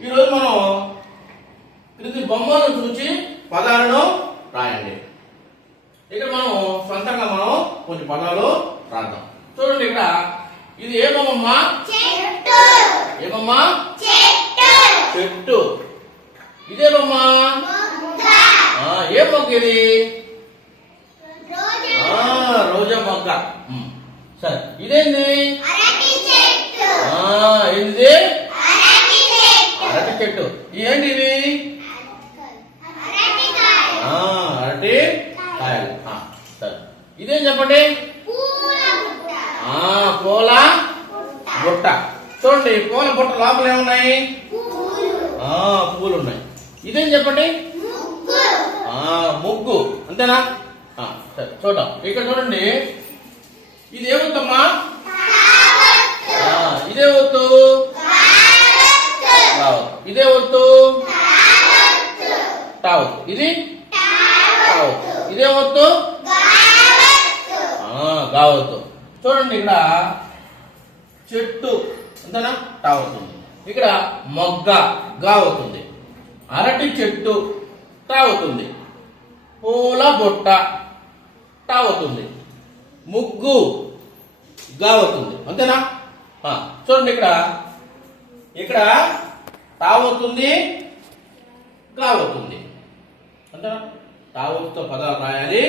ఈరోజు మనం క్రింది బొమ్మలను చూసి పదాలను రాయండి. ఇక్కడ మనం సొంతంగా మనం కొన్ని పదాలు రాద్దాం. చూడండి ఇక్కడ ఇది ఏ చెట్టు. ఏ బొమ్మ? చెట్టు. ఇదే బొమ్మ? ఏ మొక్క ఇది? రోజు. మొక్క సరే ఇదేంది అరటి చెట్టు ఆ, ఏంది అరటి చెట్టు అరటి చెట్టు ఏంటి ఇవి అరటికాయ ఆ, అరటి కాయలు ఆ, సరే ఇదేం చెప్పండి? పూల బుట్ట ఆ పూల బుట్ట. చూడండి పూల బుట్ట లోపల ఏమున్నాయి? పూలు ఆ పూలు ఉన్నాయి ఇదేం చెప్పండి? ముగ్గు. అంతేనా? చూద్దాం. ఇక్కడ చూడండి. ఇది ఏమవుతమ్మా ఆ, ఇదే రావత్తు ఇదే టావత్తు ఇది? ఆ, చూడండి ఇక్కడ చెట్టు అంతేనా తాగుతుంది. ఇక్కడ మొగ్గ గావుతుంది. అరటి చెట్టు తాగుతుంది. పూల బుట్ట టావుతుంది ముగ్గు గావుతుంది. అంతేనా? చూడండి ఇక్కడ. ఇక్కడ తావుతుంది గావుతుంది. అంతేనా? తావుతో పదాలు రాయాలి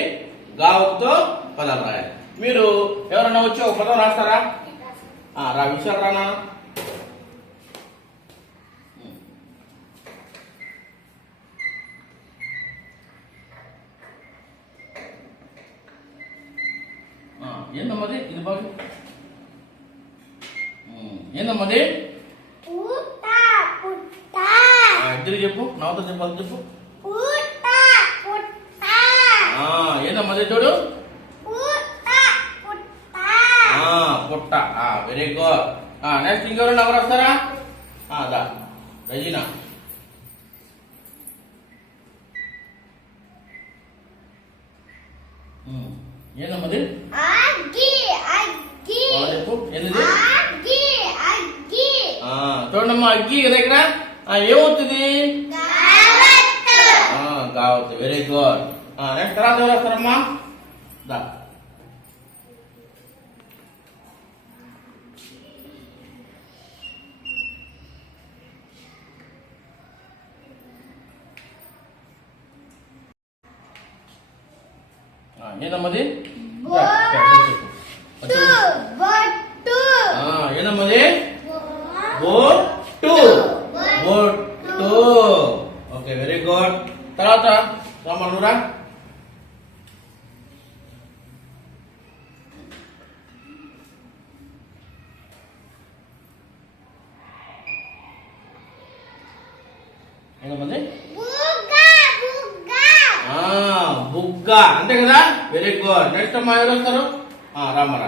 గావుతో పదాలు రాయాలి. మీరు ఎవరన్నా వచ్చి ఒక పదం రాస్తారా? రా విషయాలు రానా? ఏందమ్మది ఇది బాగు. ఏందమ్మది ఇద్దరు చెప్పు నవ్వుతో చెప్పాలి చెప్పు ఏందమ్మది చూడు. పుట్ట వెరీ గుడ్ నెక్స్ట్ ఇంకెవరు ఎవరు వస్తారా ఆ, దా రజీనా ఉమ్, ఏందమ్మది అగ్గి అగ్గి వాళ్ళ చెప్పు ఏంది అగ్గి అగ్గి ఆ, చూడమ్మా అగ్గి కదా ఇక్కడ ఆ, ఏమవుతుంది కావత్తు ఆ, కావచ్చు వెరీ గుడ్ నెక్స్ట్ తర్వాత ఎవరు వస్తారమ్మా దా ఆ, ఏందమ్మది రా, రా, రా, చెప్పు. బొట్టు బొట్టు ఆ, ఏందమ్మది boat boat okay very good తర్వాత రామనురా ఏంటమ్మది బుగ్గ బుగ్గ ఆ, బుగ్గ అంతే కదా? వెరీ గుడ్ నెక్స్ట్ అమ్మా ఎవరు వస్తారు? రామరా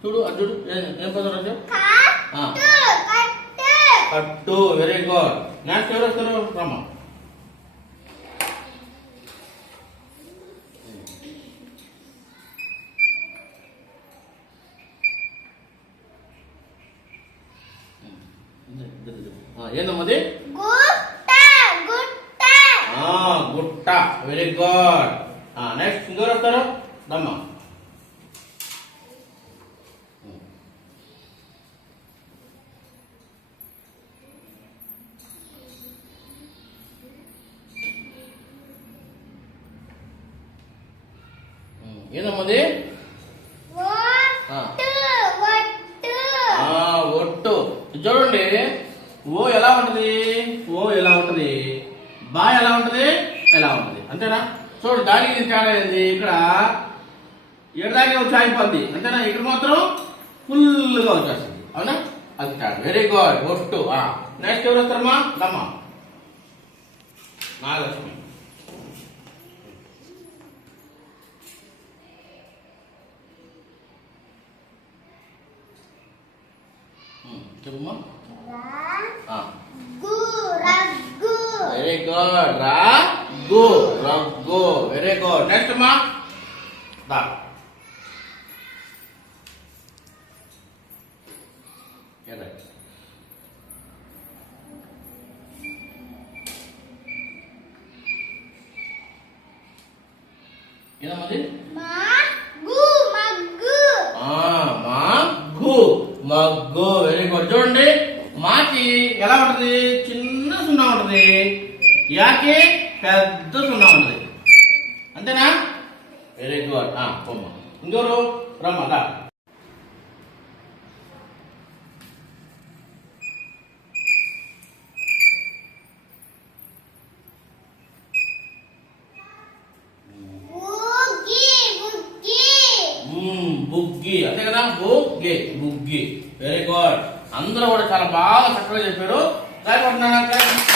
చూడు అది చూడు. ఏం పదం రాజు కట్టు వెరీ గుడ్ నెక్స్ట్ ఎవరు వస్తారు? రామ. ఏందమ్మది? గుట్ట వెరీ గుడ్ నెక్స్ట్ ఇంకెవరు వస్తారు? రమ్మ ఏందమ్మది? ఒట్టు చూడండి. ఓ ఎలా ఉంటుంది? ఓ ఎలా ఉంటుంది? బా ఎలా ఉంటుంది? ఎలా ఉంటుంది? అంతేనా? చూడు దానికి తేడా ఏంది? ఇక్కడ ఎడదాకే వచ్చి ఆగిపోద్ది. అంతేనా? ఇక్కడ మాత్రం ఫుల్గా వచ్చేస్తుంది. అవునా? అది తేడా. వెరీ గుడ్ ఒట్టు. నెక్స్ట్ ఎవరు వస్తారమ్మా లమ్మ Nagalakshmi. Coba Ah. Gu, ragu. Very good. Ragu, ragu. Very good. Next nah. ma. Da. Correct. ಏನಮ್ಮದಿ ಮಾ మగ్గు వెరీ గుడ్. చూడండి మాకి ఎలా ఉంటది? చిన్న సున్నా ఉంటది. యాకి పెద్ద సున్నా ఉంటది. అంతేనా? Very good. పొమ్మ. ఇంకోరు రమ్మ దా బుగ్గి బుగ్గి మ్మ్, బుగ్గి అంతే కదా బుగ్గి బుగ్గి వెరీ గుడ్ అందరూ కూడా చాలా బాగా చక్కగా చెప్పారు. కాకపోతున్నాను